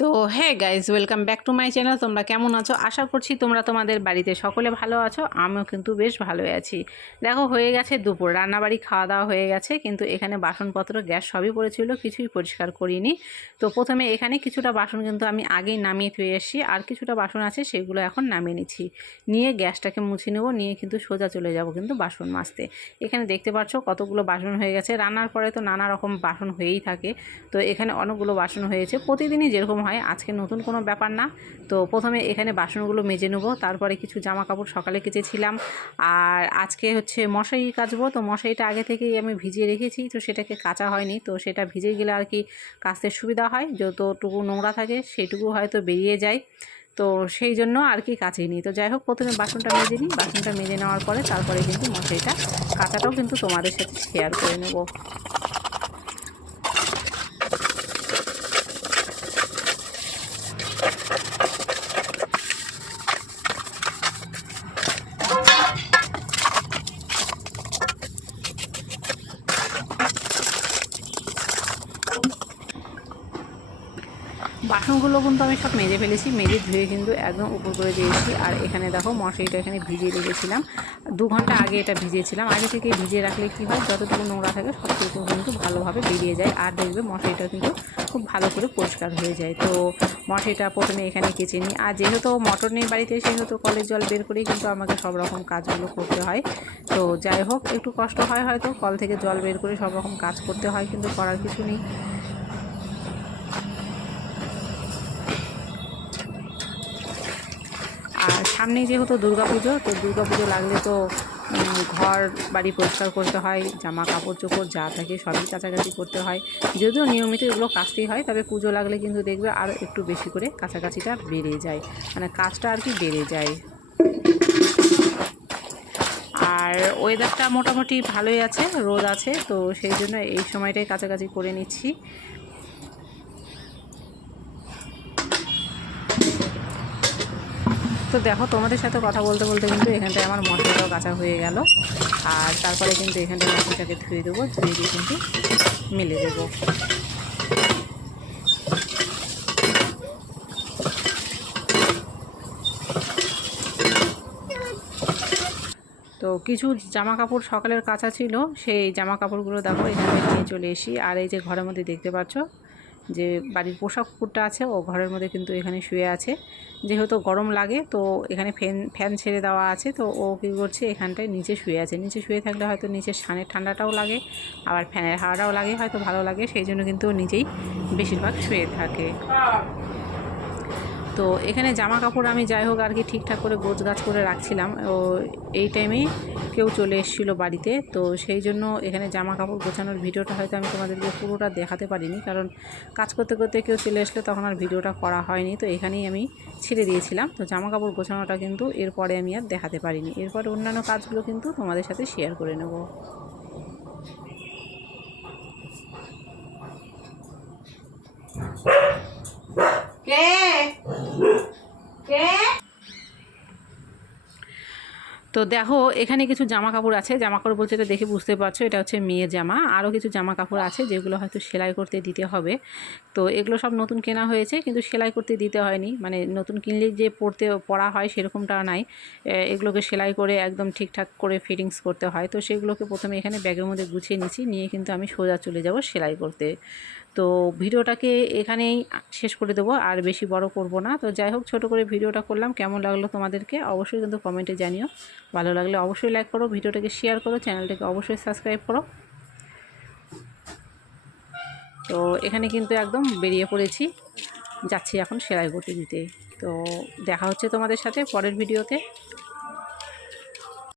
তো হ্যাঁ guys, welcome back to my channel. তোমরা কেমন আছো? আশা করছি তোমরা তোমাদের বাড়িতে সকলে ভালো আছো। আমিও কিন্তু বেশ ভালোই আছি। দেখো, হয়ে গেছে দুপুর, রান্নাবাড়ি খাওয়া দাওয়া হয়ে গেছে, কিন্তু এখানে বাসনপত্র গ্যাস সবই পড়েছিল, কিছুই পরিষ্কার করিনি। তো প্রথমে এখানে কিছুটা বাসন কিন্তু আমি আগেই নামিয়ে ধুয়ে এসেছি, আর কিছুটা বাসন আছে সেগুলো এখন নামিয়ে নিচ্ছি। নিয়ে গ্যাসটাকে মুছে নেব, নিয়ে কিন্তু সোজা চলে যাব কিন্তু বাসন মাজতে। এখানে দেখতে পাচ্ছ কতগুলো বাসন হয়ে গেছে। রান্নার পরে তো নানা রকম বাসন হয়েই থাকে, তো এখানে অনেকগুলো বাসন হয়েছে। প্রতিদিনই যেরকম হয়, আজকে নতুন কোনো ব্যাপার না। তো প্রথমে এখানে বাসনগুলো মেজে নেব, তারপরে কিছু জামা কাপড় সকালে কেচেছিলাম, আর আজকে হচ্ছে মশারি কাচবো। তো মশারিটা আগে থেকেই আমি ভিজিয়ে রেখেছি, তো সেটাকে কাচা হয়নি। তো সেটা ভিজে গেলে আর কি কাচতে সুবিধা হয়, যতটুকু নোংরা থাকে সেইটুকু হয়তো বেরিয়ে যায়। তো সেই জন্য আর কি কাচিনি। তো যাই হোক, প্রথমে বাসনটা মেজে নিই। বাসনটা মেজে নেওয়ার পরে তারপরে কিন্তু মশারিটা কাচাটাও কিন্তু তোমাদের সাথে শেয়ার করে নেব। বাসনগুলো কিন্তু আমি সব মেজে ফেলেছি, মেজে ধুয়ে কিন্তু একদম উপর করে দিয়েছি। আর এখানে দেখো, মশারিটা এখানে ভিজিয়ে রেখেছিলাম 2 ঘন্টা আগে। এটা ভিজিয়েছিলাম আগে থেকে। ভিজিয়ে রাখলে কি হয়, যতটুকু নোংরা থাকে সবটুকু কিন্তু ভালোভাবে বেরিয়ে যায়, আর দেখবে মশারিটা কিন্তু খুব ভালো করে পরিষ্কার হয়ে যায়। তো মশারিটা প্রথমে এখানে কেচে নিই। আর যেহেতু মোটর নেই বাড়িতে, সেহেতু কলের জল বের করেই কিন্তু আমাকে সব রকম কাজগুলো করতে হয়। তো যাই হোক, একটু কষ্ট হয় হয়তো, কল থেকে জল বের করে সব রকম কাজ করতে হয়, কিন্তু করার কিছু নেই। আর সামনেই যেহেতু দুর্গাপুজো, তো দুর্গাপুজো লাগলে তো ঘর বাড়ি পরিষ্কার করতে হয়, জামা কাপড় চোপড় যা থাকে সবই কাছাকাছি করতে হয়। যদিও নিয়মিত এগুলো কাচতেই হয়, তবে পুজো লাগলে কিন্তু দেখবে আরও একটু বেশি করে কাছাকাছিটা বেড়ে যায়, মানে কাজটা আর কি বেড়ে যায়। আর ওয়েদারটা মোটামুটি ভালোই আছে, রোদ আছে, তো সেই জন্য এই সময়টাই কাছাকাছি করে নিচ্ছি। তো দেখো, তোমাদের সাথে কথা বলতে বলতে কিন্তু এখানটায় আমার মশলাটাও কাঁচা হয়ে গেল। আর তারপরে কিন্তু এখানটায় মশলাটাকে ধুয়ে দেবো, ধুয়ে দিয়ে কিন্তু মেলে দেবো। তো কিছু জামা কাপড় সকালের কাঁচা ছিল, সেই জামা কাপড়গুলো দেখো এখানে নিয়ে চলে এসি। আর এই যে ঘরের মধ্যে দেখতে পাচ্ছ যে বাড়ির পোষা কুকুরটা আছে, ও ঘরের মধ্যে কিন্তু এখানে শুয়ে আছে। যেহেতু গরম লাগে, তো এখানে ফ্যান ছেড়ে দেওয়া আছে, তো ও কী করছে, এখানটায় নিচে শুয়ে আছে। নিচে শুয়ে থাকলে হয়তো নিচের সানের ঠান্ডাটাও লাগে, আবার ফ্যানের হাওয়াটাও লাগে, হয়তো ভালো লাগে, সেই জন্য কিন্তু ও নিজেই বেশিরভাগ শুয়ে থাকে। তো এখানে জামা কাপড় আমি যাই হোক আর কি ঠিকঠাক করে গোছগাছ করে রাখছিলাম। ও এই টাইমেই কেউ চলে এসেছিলো বাড়িতে, তো সেই জন্য এখানে জামা কাপড় গোছানোর ভিডিওটা হয়তো আমি তোমাদেরকে পুরোটা দেখাতে পারিনি, কারণ কাজ করতে করতে কেউ চলে আসলে তখন আর ভিডিওটা করা হয়নি। তো এখানেই আমি ছেড়ে দিয়েছিলাম। তো জামা কাপড় গোছানোটা কিন্তু এরপরে আমি আর দেখাতে পারিনি। এরপরে অন্যান্য কাজগুলো কিন্তু তোমাদের সাথে শেয়ার করে নেব। কে কে তো দেখো, এখানে কিছু জামা কাপড় আছে। জামা কাপড় বলতে এটা দেখে বুঝতে পারছো, এটা হচ্ছে মেয়ের জামা। আরও কিছু জামা কাপড় আছে যেগুলো হয়তো সেলাই করতে দিতে হবে। তো এগুলো সব নতুন কেনা হয়েছে, কিন্তু সেলাই করতে দিতে হয়নি। মানে নতুন কিনলে যে পরা হয় সেরকমটা নাই, এগুলোকে সেলাই করে একদম ঠিকঠাক করে ফিটিংস করতে হয়। তো সেগুলোকে প্রথমে এখানে ব্যাগের মধ্যে গুছিয়ে নিচ্ছি, নিয়ে কিন্তু আমি সোজা চলে যাব সেলাই করতে। তো ভিডিওটাকে এখানেই শেষ করে দেবো, আর বেশি বড় করব না। তো যাই হোক, ছোট করে ভিডিওটা করলাম। কেমন লাগলো তোমাদেরকে অবশ্যই কিন্তু কমেন্টে জানিও। ভালো লাগলে অবশ্যই লাইক করো, ভিডিওটাকে শেয়ার করো, চ্যানেলটাকে অবশ্যই সাবস্ক্রাইব করো। তো এখানে কিন্তু একদম বেরিয়ে পড়েছি, যাচ্ছি এখন সেলাই করতে দিতে। তো দেখা হচ্ছে তোমাদের সাথে পরের ভিডিওতে।